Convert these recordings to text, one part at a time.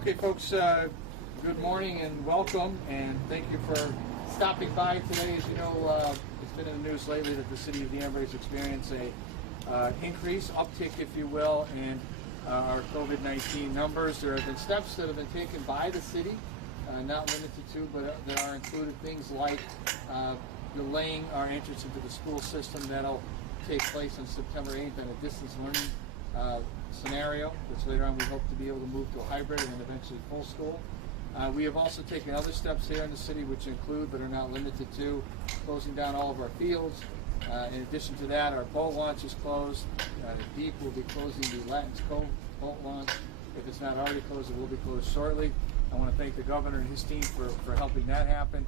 Okay, folks, good morning and welcome, and thank you for stopping by today. As you know, it's been in the news lately that the city of Danbury has experienced a increase, uptick, if you will, in our COVID-19 numbers. There have been steps that have been taken by the city, not limited to, but that are included things like delaying our entrance into the school system. That'll take place on September 8th in a distance learning scenario, which later on we hope to be able to move to a hybrid and then eventually full school. We have also taken other steps here in the city, which include, but are not limited to, closing down all of our fields. In addition to that, our boat launch is closed. Deep will be closing the Latins Cove boat launch. If it's not already closed, it will be closed shortly. I want to thank the governor and his team for helping that happen.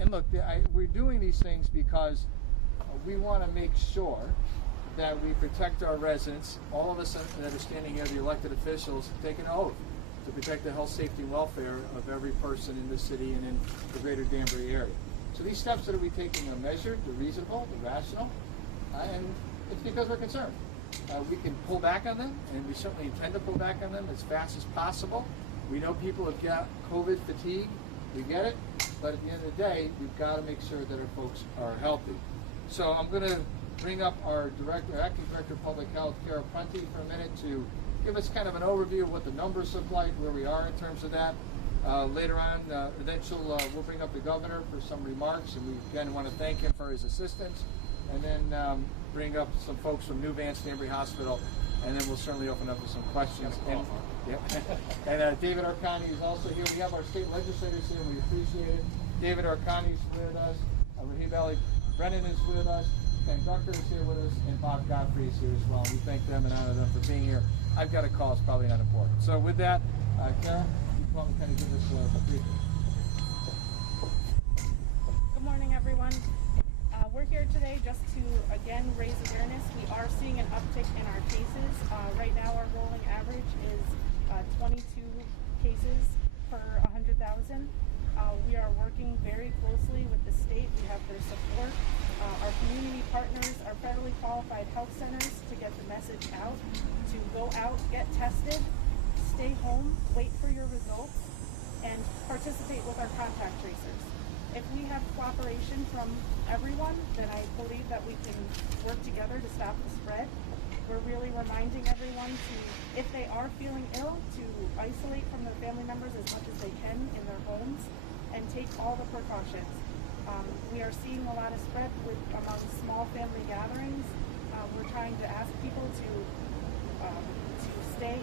And look, we're doing these things because we want to make sure that we protect our residents. All of us that are standing here, the elected officials, take an oath to protect the health, safety, and welfare of every person in this city and in the greater Danbury area. So these steps that we're taking are measured, they're reasonable, they're rational, and it's because we're concerned. We can pull back on them, and we certainly intend to pull back on them as fast as possible. We know people have got COVID fatigue, we get it, but at the end of the day, we've got to make sure that our folks are healthy. So I'm going to bring up our acting director of public health, Kara Prunty, for a minute to give us kind of an overview of what the numbers look like, where we are in terms of that. Later on, then we'll bring up the governor for some remarks, and we again want to thank him for his assistance, and then bring up some folks from New Vance Danbury Hospital, and then we'll certainly open up to some questions. And David Arcani is also here. We have our state legislators here. We appreciate it. David Arcani is with us. Rahib Ali Brennan is with us. Ken Ducker is here with us, and Bob Godfrey is here as well. And we thank them and honor them for being here. I've got a call; it's probably not important. So with that, Kara, you can probably kind of give us a briefing. Good morning, everyone. We're here today just to again raise awareness. We are seeing an uptick in our cases. Right now, our rolling average is 22 cases per 100,000. We are working very closely with the state. We have their support. Our community partners, our federally qualified health centers, to get the message out, to go out, get tested, stay home, wait for your results, and participate with our contact tracers. If we have cooperation from everyone, then I believe that we can work together to stop the spread. We're really reminding everyone to, if they are feeling ill, to isolate from their family members as much as they can in their homes and take all the precautions. We are seeing a lot of spread among small family gatherings. We're trying to ask people to stay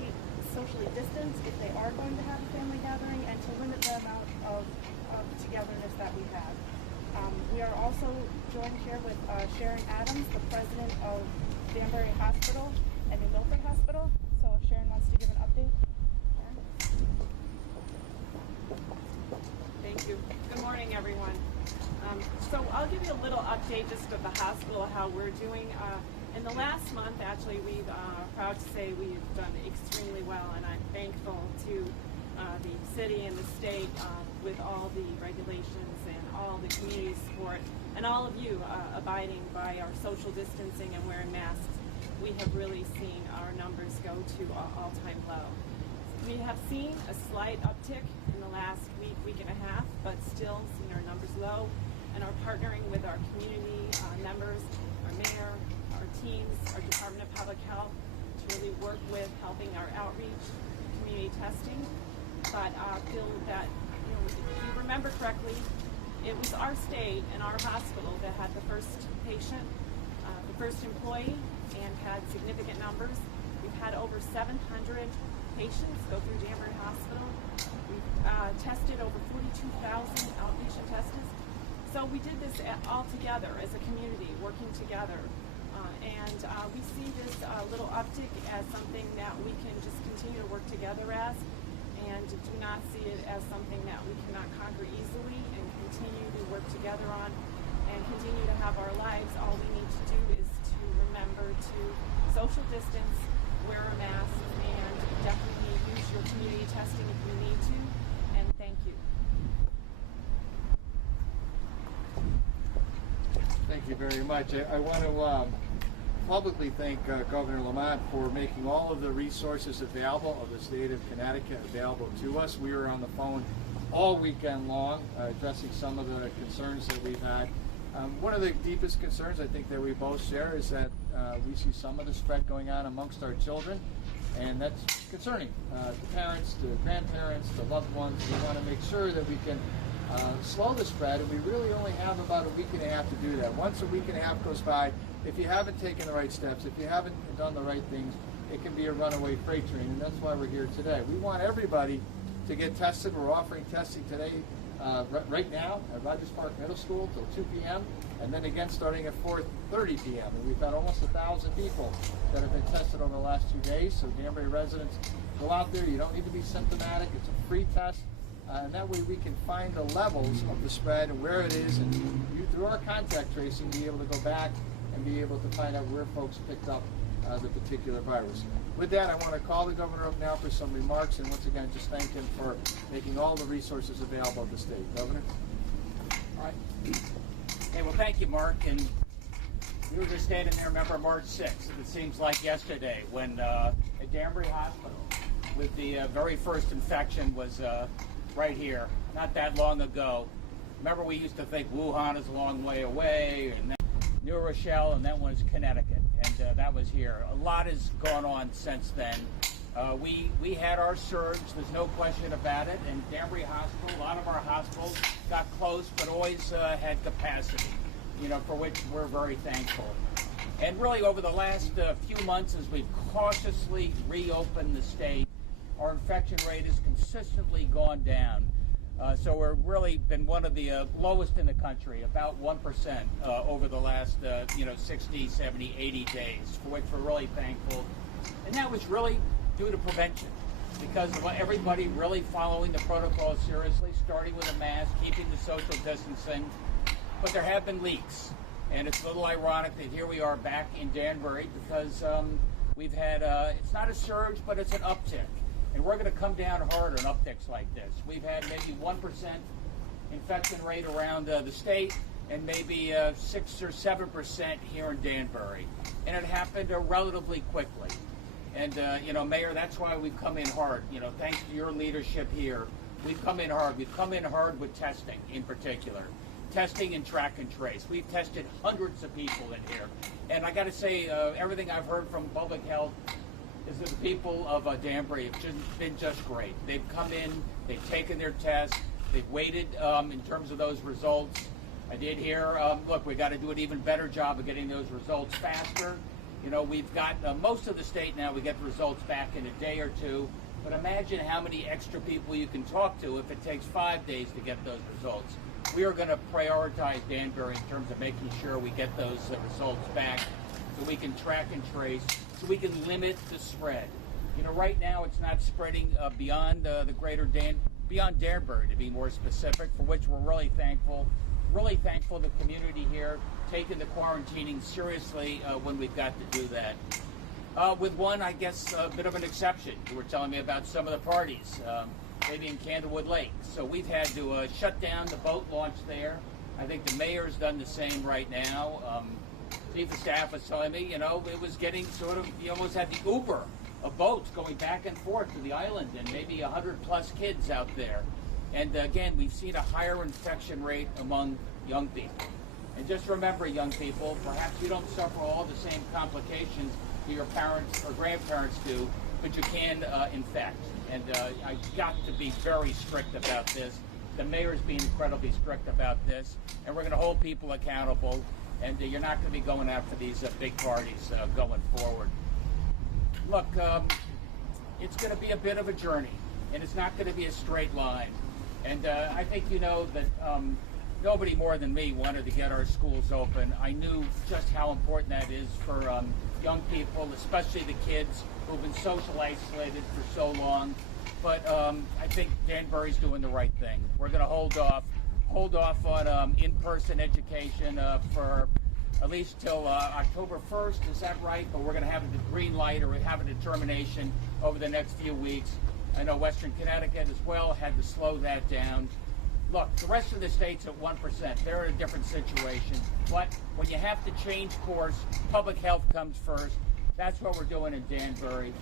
socially distanced if they are going to have a family gathering, and to limit the amount of togetherness that we have. We are also joined here with Sharon Adams, the president of Danbury Hospital and New Milford Hospital. So if Sharon wants to give an update. Sharon? Thank you. Good morning, everyone. So I'll give you a little update just of the hospital, how we're doing. In the last month, actually, we've proud to say we've done extremely well, and I'm thankful to the city and the state with all the regulations and all the community support, and all of you abiding by our social distancing and wearing masks. We have really seen our numbers go to an all-time low. We have seen a slight uptick in the last week and a half, but still seeing our numbers low, and are partnering with our community members, our mayor, our teams, our Department of Public Health to really work with helping our outreach, community testing. But I feel that, if you remember correctly, it was our state and our hospital that had the first patient, the first employee, and had significant numbers. We've had over 700 patients go through Danbury Hospital. We've tested over 42,000 outpatient tests. So we did this all together as a community, working together. And we see this little uptick as something that we can just continue to work together as, and do not see it as something that we cannot conquer easily, and continue to work together on and continue to have our lives. All we need to do is to remember to social distance, wear a mask, and definitely use your community testing if you need to. And thank you. Thank you very much. I want to publicly thank Governor Lamont for making all of the resources available of the state of Connecticut available to us. We were on the phone all weekend long addressing some of the concerns that we've had. One of the deepest concerns I think that we both share is that we see some of the spread going on amongst our children, and that's concerning to parents, to grandparents, to loved ones. We want to make sure that we can slow the spread, and we really only have about a week and a half to do that. Once a week and a half goes by, if you haven't taken the right steps, if you haven't done the right things, it can be a runaway freight train, and that's why we're here today. We want everybody to get tested. We're offering testing today, right now at Rogers Park Middle School till 2 p.m. and then again starting at 4:30 p.m. And we've had almost 1,000 people that have been tested over the last 2 days. So Danbury residents, go out there. You don't need to be symptomatic. It's a free test. And that way we can find the levels of the spread and where it is, and you, through our contact tracing, be able to go back and be able to find out where folks picked up the particular virus. With that, I want to call the governor up now for some remarks, and once again, just thank him for making all the resources available at the state. Governor? All right. Hey, well, thank you, Mark. And we were just standing there, remember, March 6th. It seems like yesterday when at Danbury Hospital with the very first infection was right here, not that long ago. Remember, we used to think Wuhan is a long way away, and then New Rochelle, and that was Connecticut, and that was here. A lot has gone on since then. We had our surge, there's no question about it, and Danbury Hospital, a lot of our hospitals got closed, but always had capacity, you know, for which we're very thankful. And really over the last few months, as we've cautiously reopened the state, our infection rate has consistently gone down. So we're really been one of the lowest in the country, about 1% over the last 60, 70, 80 days, for which we're really thankful. And that was really due to prevention, because of everybody really following the protocol seriously, starting with a mask, keeping the social distancing. But there have been leaks, and it's a little ironic that here we are back in Danbury because we've had, it's not a surge, but it's an uptick. And we're going to come down hard on upticks like this. We've had maybe 1% infection rate around the state, and maybe 6 or 7% here in Danbury. And it happened relatively quickly. And, Mayor, that's why we've come in hard. Thanks to your leadership here, we've come in hard. We've come in hard with testing in particular. Testing and track and trace. We've tested hundreds of people in here. And I got to say, everything I've heard from public health is that the people of Danbury have been just great. They've come in, they've taken their tests, they've waited in terms of those results. I did hear, look, we got to do an even better job of getting those results faster. We've got most of the state now, we get the results back in a day or two, but imagine how many extra people you can talk to if it takes 5 days to get those results. We are going to prioritize Danbury in terms of making sure we get those results back so we can track and trace, so we can limit the spread. Right now it's not spreading beyond beyond Danbury, to be more specific, for which we're really thankful. Really thankful the community here taking the quarantining seriously when we've got to do that. With one, I guess, a bit of an exception. You were telling me about some of the parties, maybe in Candlewood Lake. So we've had to shut down the boat launch there. I think the mayor's done the same right now. Chief of Staff was telling me, it was getting sort of, you almost had the Uber of boats going back and forth to the island, and maybe 100+ kids out there. And again, we've seen a higher infection rate among young people. And just remember, young people, perhaps you don't suffer all the same complications that your parents or grandparents do, but you can infect. And I've got to be very strict about this. The mayor's being incredibly strict about this, and we're going to hold people accountable. And you're not going to be going out for these big parties going forward. Look, it's going to be a bit of a journey, and it's not going to be a straight line. And I think you know that nobody more than me wanted to get our schools open. I knew just how important that is for young people, especially the kids who've been social isolated for so long. But I think Danbury's doing the right thing. We're going to hold off on in-person education for at least till October 1st, is that right? But we're going to have the green light, or have a determination over the next few weeks. I know Western Connecticut as well had to slow that down. look, the rest of the state's at 1%. They're in a different situation. But when you have to change course, public health comes first. That's what we're doing in Danbury.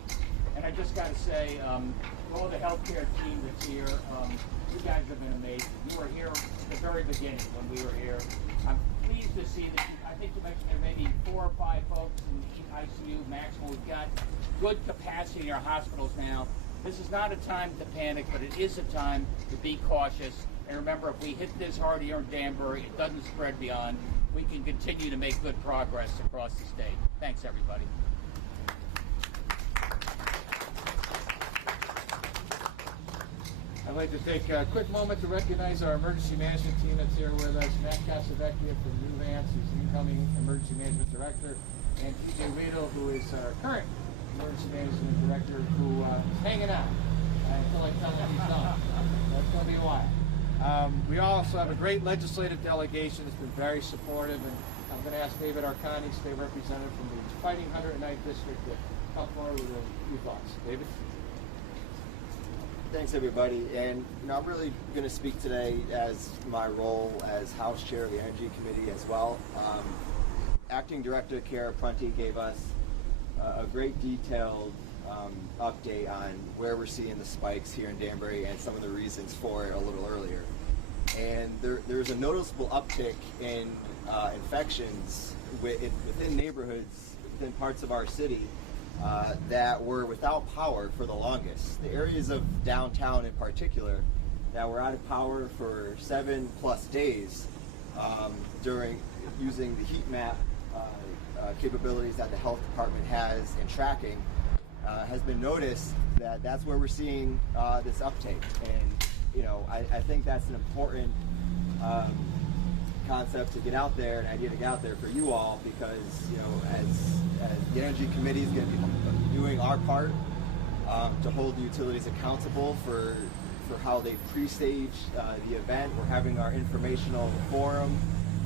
And I just got to say, all the healthcare team that's here, you guys have been amazing. You were here at the very beginning when we were here. I'm pleased to see that I think you mentioned there may be 4 or 5 folks in the ICU maximum. We've got good capacity in our hospitals now. This is not a time to panic, but it is a time to be cautious. And remember, if we hit this hard here in Danbury, it doesn't spread beyond. We can continue to make good progress across the state. Thanks, everybody. I'd like to take a quick moment to recognize our emergency management team that's here with us. Matt Casavecchia from New Vance, who's the incoming emergency management director, and TJ Weedle, who is our current emergency management director, who is hanging out. I feel like telling him he's done. That's going to be a while. We also have a great legislative delegation that's been very supportive, and I'm going to ask David Arcani, state representative from the Fighting 109th District, to come forward with a few thoughts. David? Thanks, everybody. And I'm really going to speak today as my role as House Chair of the Energy Committee as well. Acting Director Kara Prunty gave us a great detailed update on where we're seeing the spikes here in Danbury and some of the reasons for it a little earlier. And there's a noticeable uptick in infections within neighborhoods, within parts of our city, that were without power for the longest. The areas of downtown in particular that were out of power for 7+ days during using the heat map capabilities that the health department has in tracking has been noticed that's where we're seeing this uptake. And I think that's an important concept to get out there, an idea to get out there for you all, because as the Energy Committee is going to be doing our part to hold the utilities accountable for how they've pre-staged the event. We're having our informational forum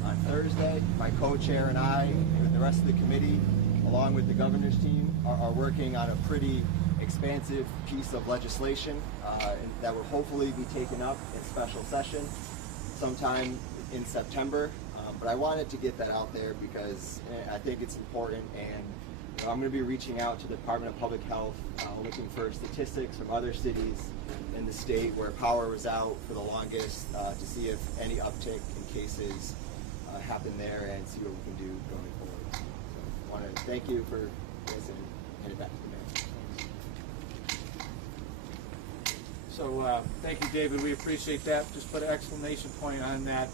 on Thursday. My co-chair and I and the rest of the committee, along with the governor's team, are working on a pretty expansive piece of legislation that will hopefully be taken up in special session sometime in September. But I wanted to get that out there because I think it's important, and I'm going to be reaching out to the Department of Public Health, looking for statistics from other cities in the state where power was out for the longest, to see if any uptick in cases happen there, and see what we can do going forward. So I want to thank you for this and hand it back to the mayor. So thank you, David. We appreciate that. Just put an exclamation point on that.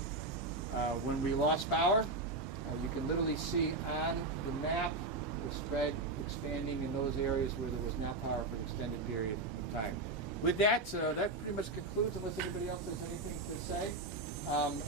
When we lost power, you can literally see on the map the spread expanding in those areas where there was not power for an extended period of time. With that, that pretty much concludes, unless anybody else has anything to say.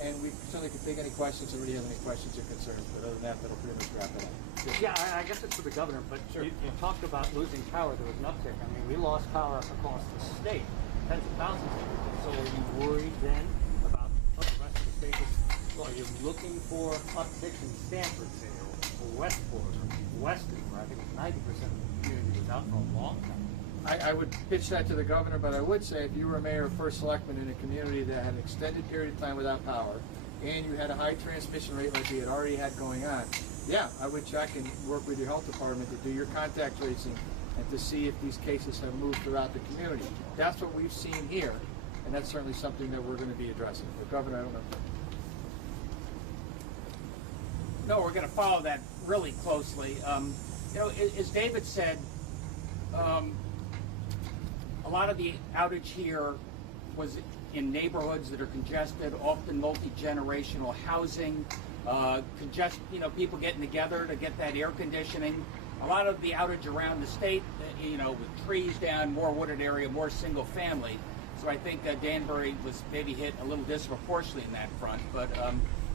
And we certainly can take any questions if anybody has any questions or concerns. But other than that, that'll pretty much wrap it up. Yeah, I guess it's for the governor, but sure. You talked about losing power. There was an uptick. I mean, we lost power across the state, tens of thousands of people. So are you worried then about what the rest of the state is? Well, are you looking for upticks in Stanford, say, or Westport, or Weston, where I think 90% of the community was out for a long time? I would pitch that to the governor, but I would say if you were a mayor or first selectman in a community that had an extended period of time without power, and you had a high transmission rate like we had already had going on, yeah, I would check and work with your health department to do your contact tracing and to see if these cases have moved throughout the community. That's what we've seen here, and that's certainly something that we're going to be addressing. The governor, I don't know. No, we're going to follow that really closely. As David said, a lot of the outage here was in neighborhoods that are congested, often multi-generational housing, people getting together to get that air conditioning. A lot of the outage around the state, with trees down, more wooded area, more single family. So I think Danbury was maybe hit a little disproportionately in that front. But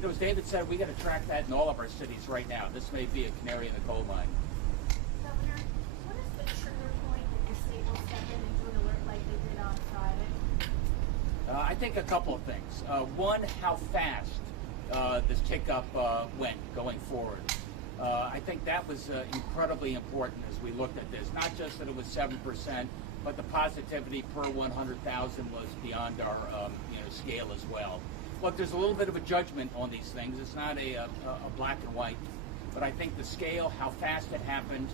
as David said, we got to track that in all of our cities right now. This may be a canary in the coal mine. Governor, what is the trigger point that the state will step in and do an alert like they did on Friday? I think a couple of things. One, how fast this tick-up went going forward. I think that was incredibly important as we looked at this. Not just that it was 7%, but the positivity per 100,000 was beyond our scale as well. Look, there's a little bit of a judgment on these things. It's not a black and white, but I think the scale, how fast it happened,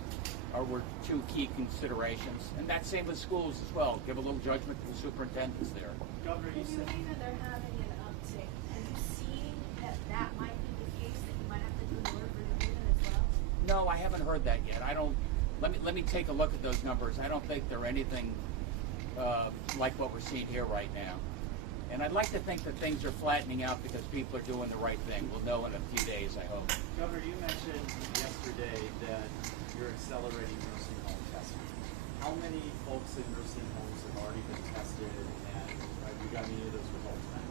were two key considerations. And that's same with schools as well. Give a little judgment to the superintendents there. Governor, you say that they're having an uptick. Have you seen that might be the case, that you might have to do an alert for the unit as well? No, I haven't heard that yet. I don't. Let me take a look at those numbers. I don't think they're anything like what we're seeing here right now. And I'd like to think that things are flattening out because people are doing the right thing. We'll know in a few days, I hope. Governor, you mentioned yesterday that you're accelerating nursing home testing. How many folks in nursing homes have already been tested, and have you got any of those results back?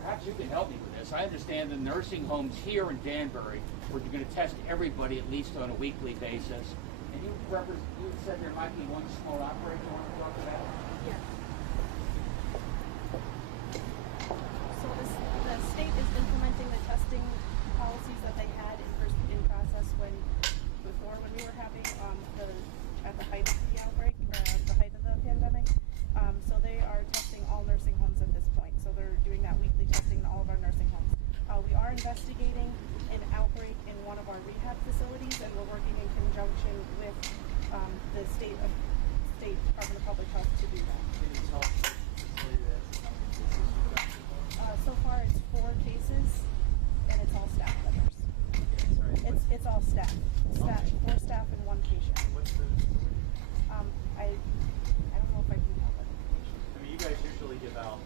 Perhaps you can help me with this. I understand the nursing homes here in Danbury, where you're going to test everybody at least on a weekly basis. And you said there might be one small operator you want to talk about? Yeah. So the state is implementing the testing policies that they had in process when we were having at the height of the outbreak, the height of the pandemic. So they are testing all nursing homes at this point. So they're doing that weekly testing in all of our nursing homes. We are investigating an outbreak in one of our rehab facilities, and we're working in conjunction with the state Department of Public Health to do that. Can you tell us specifically how many cases you've got so far? So far, it's 4 cases, and it's all staff members. It's all staff. Staff, 4 staff and 1 patient. What's the facility? I don't know if I can have that information. I mean, you guys usually give out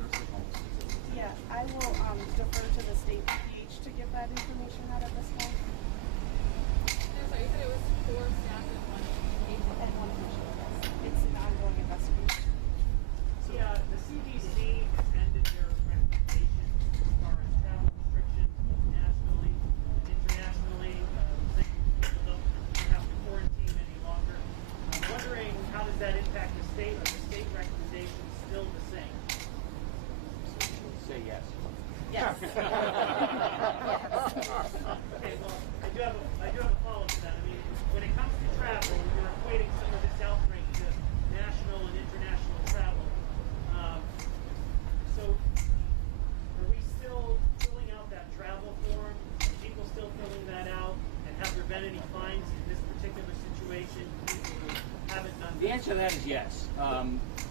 nursing homes statistics. Yeah, I will defer to the state PH to give that information out at this point. I'm sorry, you said it was 4 staff and 1 patient. And 1 patient, yes. It's an ongoing investigation. Yeah, the CDC extended their recommendations as far as travel restrictions, both nationally and internationally. Saying people don't have to quarantine any longer. I'm wondering, how does that impact the state? Are the state recommendations still the same? Say yes. Yes. Okay, well, I do have a follow-up to that. I mean, when it comes to travel, you're equating some of this outbreak to national and international travel. So, are we still filling out that travel form? Are people still filling that out? And have there been any fines in this particular situation? People who haven't done The answer to that is yes.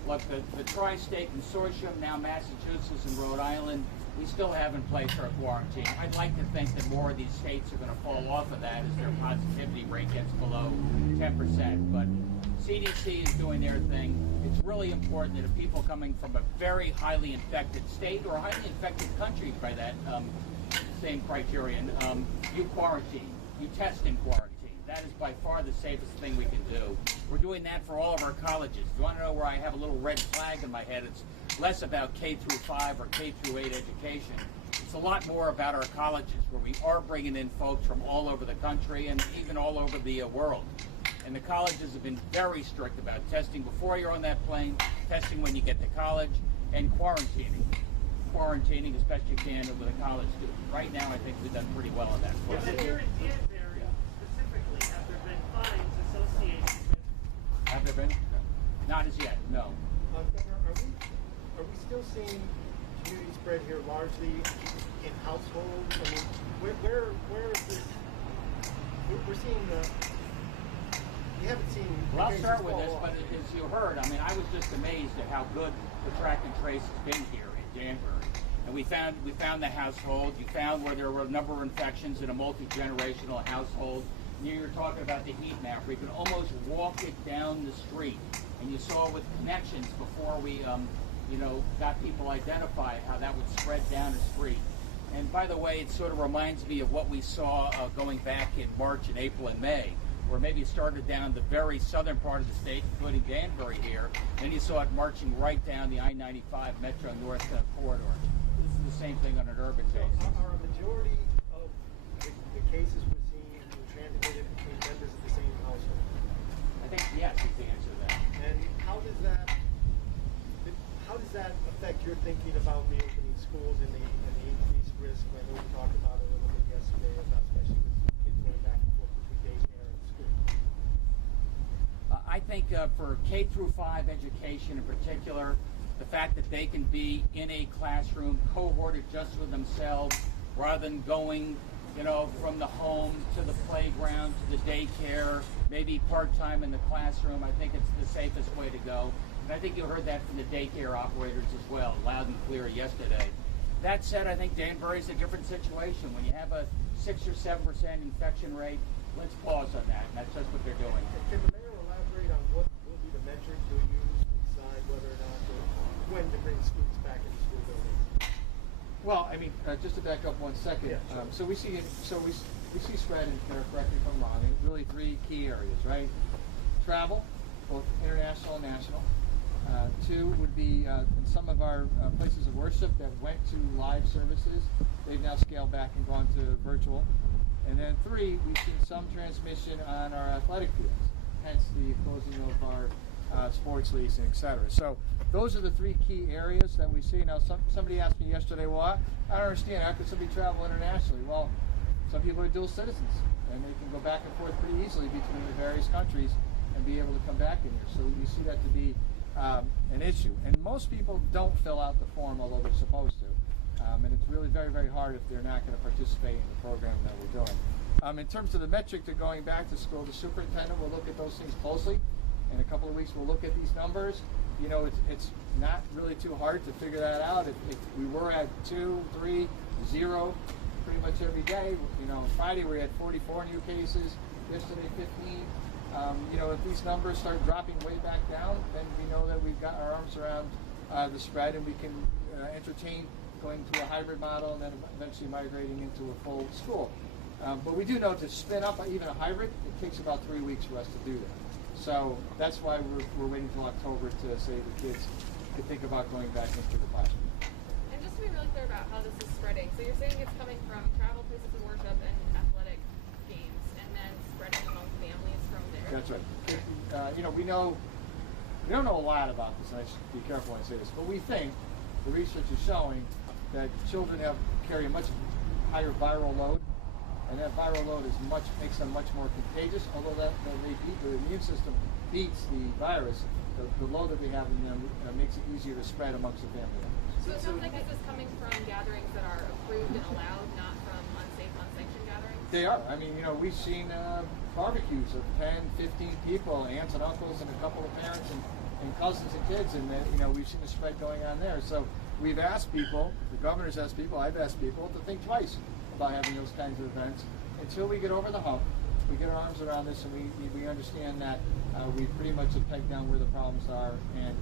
Look, the Tri-State Consortium, now Massachusetts and Rhode Island, we still have in place our quarantine. I'd like to think that more of these states are going to fall off of that as their positivity rate gets below 10%. But CDC is doing their thing. It's really important that if people coming from a very highly infected state or a highly infected country by that same criterion, you quarantine, you test in quarantine. That is by far the safest thing we can do. We're doing that for all of our colleges. If you want to know where I have a little red flag in my head, it's less about K through 5 or K through 8 education. It's a lot more about our colleges, where we are bringing in folks from all over the country and even all over the world. And the colleges have been very strict about testing before you're on that plane, testing when you get to college, and quarantining. Quarantining as best you can with a college student. Right now, I think we've done pretty well on that. But then here in Danbury, specifically, have there been fines associated with? Have there been? Not as yet, no. Governor, are we still seeing community spread here largely in households? I mean, where is this? We're seeing we haven't seen. Well, I'll start with this, but as you heard, I mean, I was just amazed at how good the track and trace has been here in Danbury. And we found the household. You found where there were a number of infections in a multi-generational household. And you were talking about the heat map, where you can almost walk it down the street. And you saw with connections before we, got people identified, how that would spread down the street. And by the way, it sort of reminds me of what we saw going back in March and April and May, where maybe it started down the very southern part of the state, including Danbury here. Then you saw it marching right down the I-95 Metro North corridor. This is the same thing on an urban basis. Are a majority of the cases we're seeing being transmitted between members of the same household? I think yes is the answer to that. And how does that affect your thinking about reopening schools and the increased risk? I know we talked about it a little bit yesterday, about especially with kids going back and forth between daycare and school. I think for K through 5 education in particular, the fact that they can be in a classroom cohorted just with themselves rather than going, you know, from the home to the playground to the daycare, maybe part-time in the classroom, I think it's the safest way to go. And I think you heard that from the daycare operators as well, loud and clear yesterday. That said, I think Danbury is a different situation. When you have a 6 or 7% infection rate, let's pause on that, and that's just what they're doing. Can the mayor elaborate on what will be the metrics you'll use to decide whether or not when to bring students back into school buildings? Well, I mean, just to back up 1 second. Yeah, sure. So we see spread in there, correct me if I'm wrong, in really 3 key areas, right? Travel, both international and national. 2 would be in some of our places of worship that went to live services, they've now scaled back and gone to virtual. And then 3, we've seen some transmission on our athletic fields, hence the closing of our sports leagues and et cetera. So those are the 3 key areas that we see. Now, somebody asked me yesterday, well, I don't understand, how could somebody travel internationally? Well, some people are dual citizens, and they can go back and forth pretty easily between the various countries and be able to come back in here. So you see that to be an issue. And most people don't fill out the form, although they're supposed to. And it's really very, very hard if they're not going to participate in the program that we're doing. In terms of the metric to going back to school, the superintendent will look at those things closely. In a couple of weeks, we'll look at these numbers. You know, it's not really too hard to figure that out. If we were at 2, 3, 0 pretty much every day, you know, Friday we had 44 new cases, yesterday 15. You know, if these numbers start dropping way back down, then we know that we've got our arms around the spread, and we can entertain going to a hybrid model and then eventually migrating into a full school. But we do know to spin up even a hybrid, it takes about 3 weeks for us to do that. So that's why we're waiting until October to say the kids could think about going back into the classroom. And just to be really clear about how this is spreading, so you're saying it's coming from travel, places of worship, and athletic games, and then spreading among families from there? That's right. You know, we don't know a lot about this, and I should be careful when I say this, but we think the research is showing that children carry a much higher viral load, and that viral load makes them much more contagious. Although the immune system beats the virus, the load that they have in them makes it easier to spread amongst the family members. So it sounds like this is coming from gatherings that are approved and allowed, not from unsafe, unsanctioned gatherings? They are. I mean, you know, we've seen barbecues of 10, 15 people, aunts and uncles, and a couple of parents and cousins and kids, and you know, we've seen the spread going on there. So we've asked people, the governor's asked people, I've asked people to think twice about having those kinds of events until we get over the hump, we get our arms around this, and we understand that we pretty much have pegged down where the problems are, and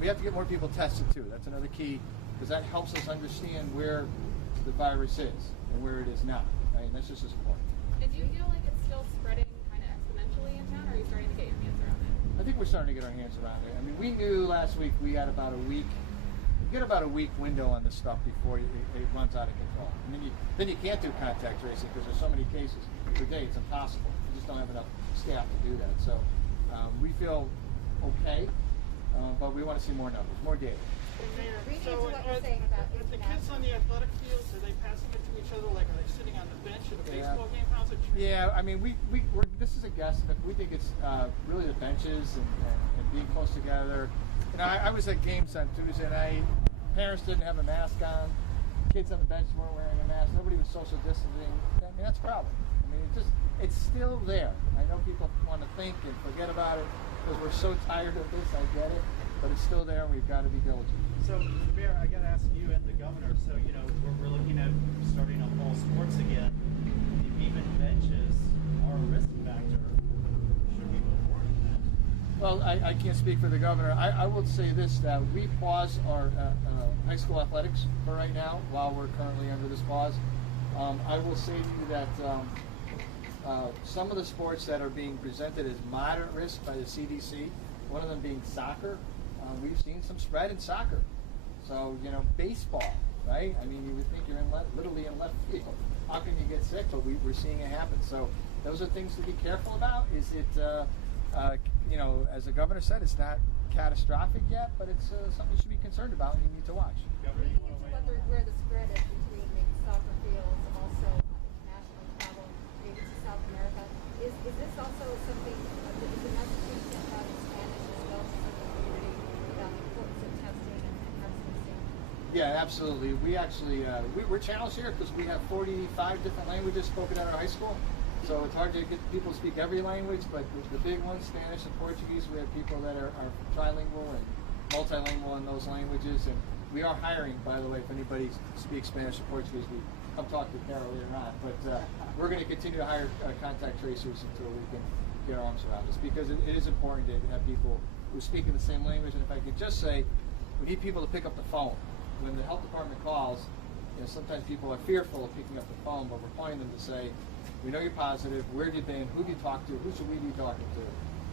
we have to get more people tested too. That's another key, because that helps us understand where the virus is and where it is not. Right? And that's just as important. And do you feel like it's still spreading kind of exponentially in town, or are you starting to get your hands around it? I think we're starting to get our hands around it. I mean, we knew last week we had about a week. You get about a week window on this stuff before it runs out of control. And then you can't do contact tracing because there's so many cases per day. It's impossible. You just don't have enough staff to do that. So we feel okay, but we want to see more numbers, more data. Mayor, Reading so into what you're saying about are the kids on the athletic fields, are they passing it to each other? Like, are they sitting on the bench at a baseball game? How's it treated? Yeah, I mean, we're this is a guess, but we think it's really the benches and being close together. You know, I was at games on Tuesday night. Parents didn't have a mask on. Kids on the bench weren't wearing a mask. Nobody was social distancing. I mean, that's a problem. I mean, it's still there. I know people want to think and forget about it because we're so tired of this. I get it, but it's still there, and we've got to be diligent. So, Mayor, I got to ask you and the governor. So, you know, we're looking at starting up fall sports again. Even benches are a risk factor. Should we move forward with that? Well, I can't speak for the governor. I will say this, that we pause our high school athletics for right now while we're currently under this pause. I will say to you that some of the sports that are being presented as moderate risk by the CDC, one of them being soccer, we've seen some spread in soccer. So, you know, baseball, right? I mean, you would think you're literally in left field. How can you get sick? But we're seeing it happen. So those are things to be careful about. Is it, you know, as the governor said, it's not catastrophic yet, but it's something you should be concerned about and you need to watch. Governor, you want to weigh in? where the spread is between maybe soccer fields, also international travel, maybe to South America. Is this also something, is the messaging sent out Yeah, absolutely. We actually we're challenged here because we have 45 different languages spoken at our high school. So it's hard to get people to speak every language, but the big ones, Spanish and Portuguese, we have people that are trilingual and multilingual in those languages. And we are hiring, by the way, if anybody speaks Spanish or Portuguese, we come talk to Carol later on. But we're going to continue to hire contact tracers until we can get our arms around this, because it is important to have people who speak in the same language. And if I could just say, we need people to pick up the phone. When the health department calls, sometimes people are fearful of picking up the phone, but we're pointing them to say, we know you're positive, where have you been, who have you talked to, who should we be talking to?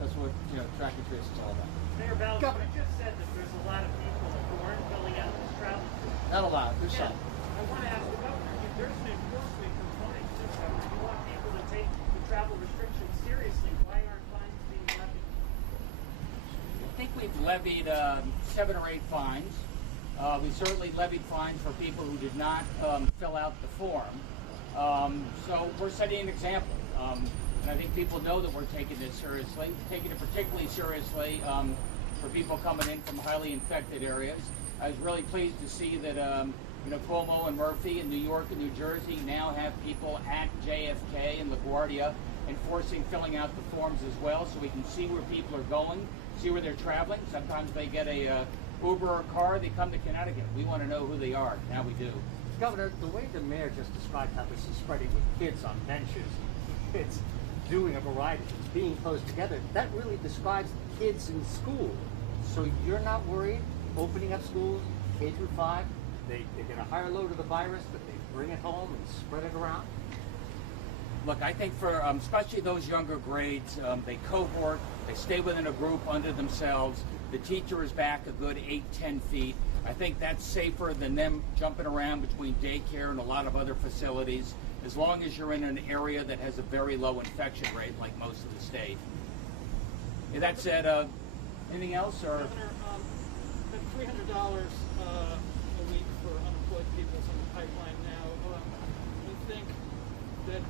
That's what track and trace is all about. Mayor Bowles, you just said that there's a lot of people who aren't filling out this travel form. Not a lot, there's Yeah. some. I want to ask the governor, if there's an enforcement component to this, governor, you want people to take the travel restrictions seriously, why aren't fines being levied? I think we've levied 7 or 8 fines. We certainly levied fines for people who did not fill out the form. So we're setting an example. And I think people know that we're taking this seriously, taking it particularly seriously for people coming in from highly infected areas. I was really pleased to see that Cuomo and Murphy in New York and New Jersey now have people at JFK and LaGuardia enforcing filling out the forms as well, so we can see where people are going, see where they're traveling. Sometimes they get a Uber or car, they come to Connecticut. We want to know who they are. Now we do. Governor, the way the mayor just described how this is spreading with kids on benches, kids doing a variety of things, being close together, that really describes kids in school. So you're not worried opening up schools, K through 5, they get a higher load of the virus, but they bring it home and spread it around? Look, I think for especially those younger grades, they cohort, they stay within a group under themselves. The teacher is back a good 8-10 feet. I think that's safer than them jumping around between daycare and a lot of other facilities, as long as you're in an area that has a very low infection rate like most of the state. That said, anything else? Or Governor, the $300 a week for unemployed people is in the pipeline now. Do you think that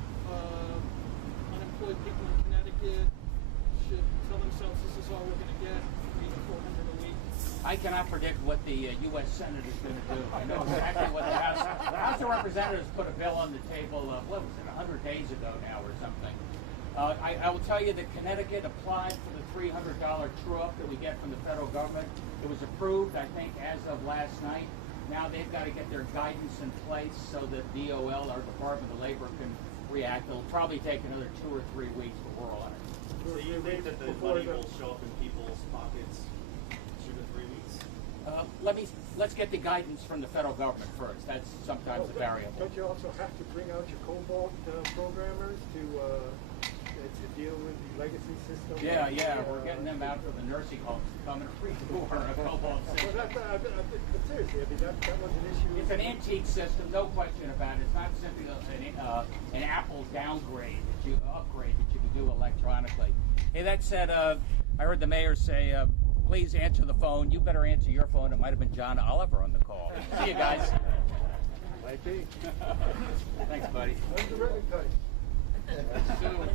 unemployed people in Connecticut should tell themselves this is all we're going to get, $300 to $400 a week? I cannot predict what the U.S. Senate is going to do. I know exactly what the House of Representatives put a bill on the table, what was it, 100 days ago now or something. I will tell you that Connecticut applied for the $300 true-up that we get from the federal government. It was approved, I think, as of last night. Now they've got to get their guidance in place so that DOL, our Department of Labor, can react. It'll probably take another 2 or 3 weeks, but we're on it. So you think that the money will show up in people's pockets 2 to 3 weeks? Let's get the guidance from the federal government first. That's sometimes a variable. Don't you also have to bring out your Cobalt programmers to deal with the legacy system? Yeah, we're getting them out for the nursing homes to come and restore a Cobalt system. But seriously, I mean, that was an issue. It's an antique system, no question about it. It's not simply an Apple downgrade upgrade that you can do electronically. Hey, that said, I heard the mayor say, please answer the phone. You better answer your phone. It might have been John Oliver on the call. See you guys. Might be. Thanks, buddy. When's the ribbon cutting? Soon.